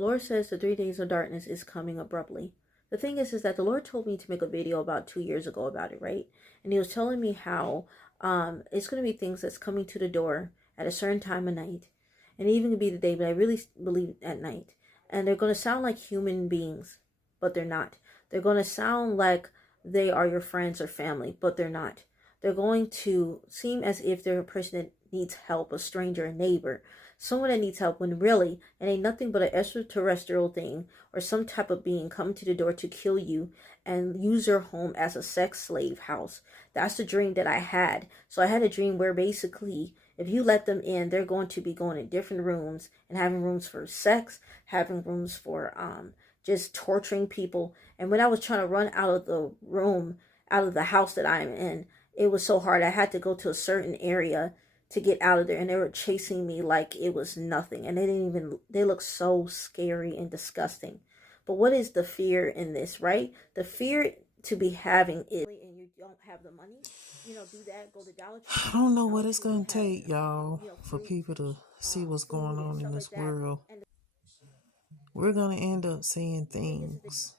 Lord says the 3 days of darkness is coming abruptly. The thing is that the Lord told me to make a video about 2 years ago about it, right? And He was telling me how it's going to be things that's coming to the door at a certain time of night, and even could be the day, but I really believe at night. And they're going to sound like human beings, but they're not. They're going to sound like they are your friends or family, but they're not. They're going to seem as if they're a person that needs help, a stranger, a neighbor, someone that needs help, when really it ain't nothing but an extraterrestrial thing or some type of being coming to the door to kill you and use your home as a sex slave house. That's the dream that I had. So I had a dream where basically if you let them in, they're going to be going in different rooms and having rooms for sex, having rooms for just torturing people. And when I was trying to run out of the room, out of the house that I'm in, it was so hard. I had to go to a certain area to get out of there, and they were chasing me like it was nothing, and they look so scary and disgusting. But what is the fear in this, right? The fear to be having it and you don't have the money, do that, go to Dollar I Tree. don't know what Dollar it's Tree be going to having take, y'all, for fruit, people to see what's going food and on in stuff like this that. world. And We're going to end up seeing the thing is that things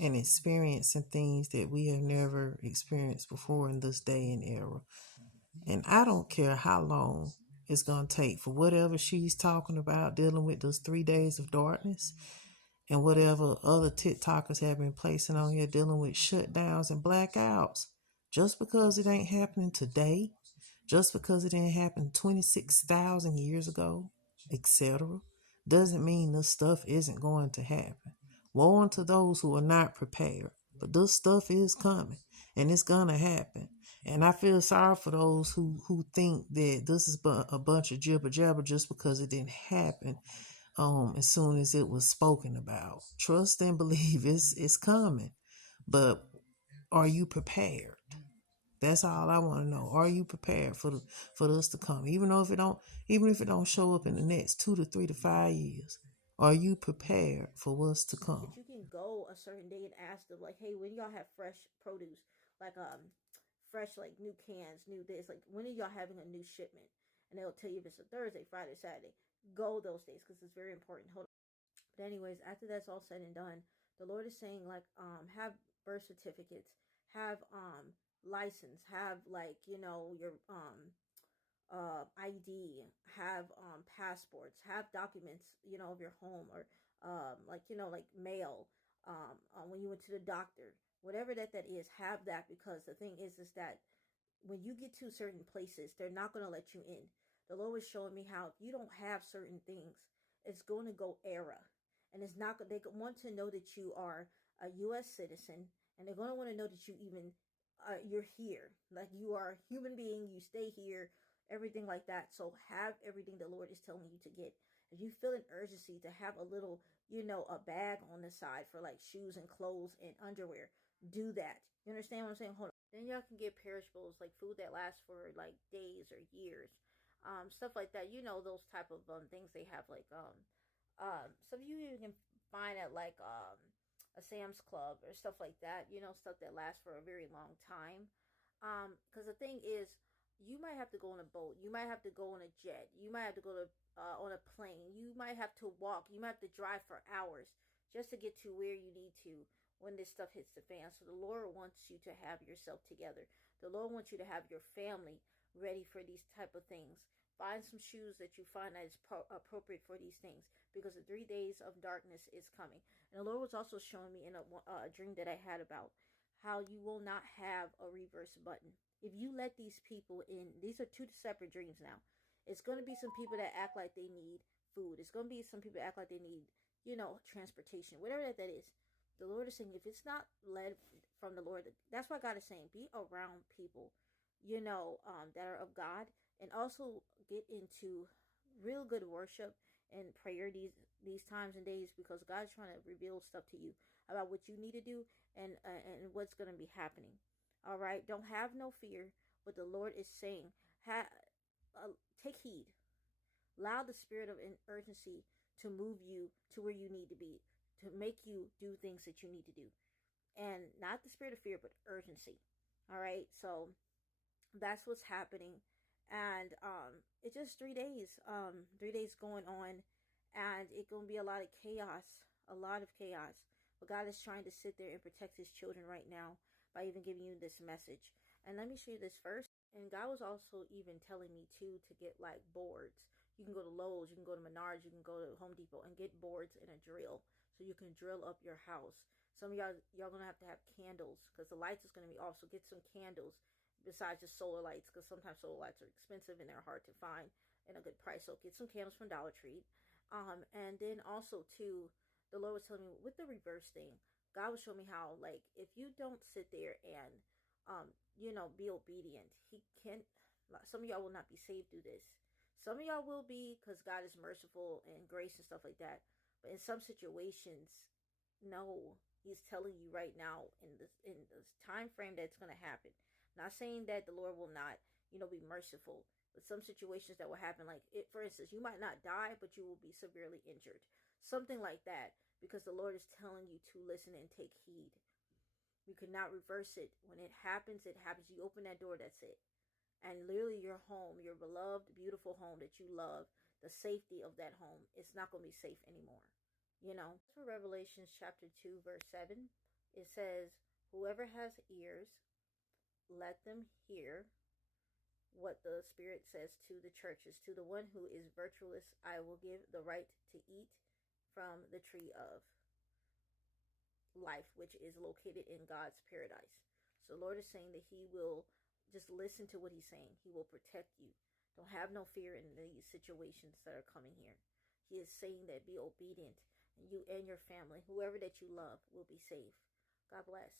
and experiencing things that we have never experienced before in this day and era. And I don't care how long it's going to take for whatever she's talking about, dealing with those 3 days of darkness, and whatever other TikTokers have been placing on here dealing with shutdowns and blackouts. Just because it ain't happening today, just because it didn't happen 26,000 years ago, etc., doesn't mean this stuff isn't going to happen. Woe unto those who are not prepared. But this stuff is coming and it's going to happen. And I feel sorry for those who think that this is a bunch of jibber jabber just because it didn't happen as soon as it was spoken about. Trust and believe it's coming. But are you prepared? That's all I want to know. Are you prepared for this to come? Even if it don't show up in the next 2 to 3 to 5 years, are you prepared for what's to come? you can go a certain day and ask them like, hey, when y'all have fresh produce, like fresh like new cans, new this, like when are y'all having a new shipment? And they'll tell you if it's a Thursday, Friday, Saturday. Go those days because it's very important. Hold on. But anyways, after that's all said and done, the Lord is saying like have birth certificates, have license, have like your ID, have passports, have documents of your home, or like like mail, when you went to the doctor, whatever that is, have that, because the thing is that when you get to certain places, they're not going to let you in. The Lord was showing me how if you don't have certain things, it's going to go error, and it's not. They want to know that you are a U.S. citizen, and they're going to want to know that you're here, like you are a human being. You stay here, everything like that. So have everything the Lord is telling you to get. If you feel an urgency to have a little, a bag on the side for like shoes and clothes and underwear, do that. You understand what I'm saying? Hold on. Then y'all can get perishables, like food that lasts for like days or years, stuff like that. Those type of things they have, like some you can find at like a Sam's Club or stuff like that. Stuff that lasts for a very long time. Because the thing is, you might have to go on a boat, you might have to go on a jet, you might have to go to on a plane, you might have to walk, you might have to drive for hours just to get to where you need to when this stuff hits the fan. So the Lord wants you to have yourself together. The Lord wants you to have your family ready for these type of things. Find some shoes that you find that is appropriate for these things, because the 3 days of darkness is coming. And the Lord was also showing me in a dream that I had about how you will not have a reverse button. If you let these people in, these are two separate dreams now. It's going to be some people that act like they need food. It's going to be some people that act like they need, transportation, whatever that is. The Lord is saying if it's not led from the Lord, that's why God is saying be around people, that are of God, and also get into real good worship and prayer these times and days, because God's trying to reveal stuff to you about what you need to do, and what's going to be happening. All right, don't have no fear. What the Lord is saying, take heed. Allow the spirit of urgency to move you to where you need to be, to make you do things that you need to do. And not the spirit of fear, but urgency. All right, so that's what's happening. And it's just 3 days, 3 days going on. And it's going to be a lot of chaos, a lot of chaos. But God is trying to sit there and protect his children right now by even giving you this message. And let me show you this first. And God was also even telling me too to get like boards. You can go to Lowe's, you can go to Menards, you can go to Home Depot and get boards and a drill so you can drill up your house. Some of y'all gonna have to have candles because the lights is gonna be off. So get some candles besides just solar lights, because sometimes solar lights are expensive and they're hard to find in a good price. So get some candles from Dollar Tree. And then also too, the Lord was telling me with the reverse thing, God was showing me how, like, if you don't sit there and be obedient, he can, some of y'all will not be saved through this. Some of y'all will be, because God is merciful and grace and stuff like that. But in some situations, no, he's telling you right now in this time frame that it's going to happen. Not saying that the Lord will not, be merciful. But some situations that will happen, like, for instance, you might not die, but you will be severely injured. Something like that. Because the Lord is telling you to listen and take heed. You cannot reverse it. When it happens, it happens. You open that door, that's it. And literally your home, your beloved, beautiful home that you love, the safety of that home, it's not going to be safe anymore. For Revelation chapter 2, verse 7, it says, whoever has ears, let them hear what the Spirit says to the churches. To the one who is virtuous, I will give the right to eat from the tree of life, which is located in God's paradise. So the Lord is saying that he will just listen to what he's saying. He will protect you. Don't have no fear in these situations that are coming here. He is saying that be obedient, and you and your family, whoever that you love, will be safe. God bless.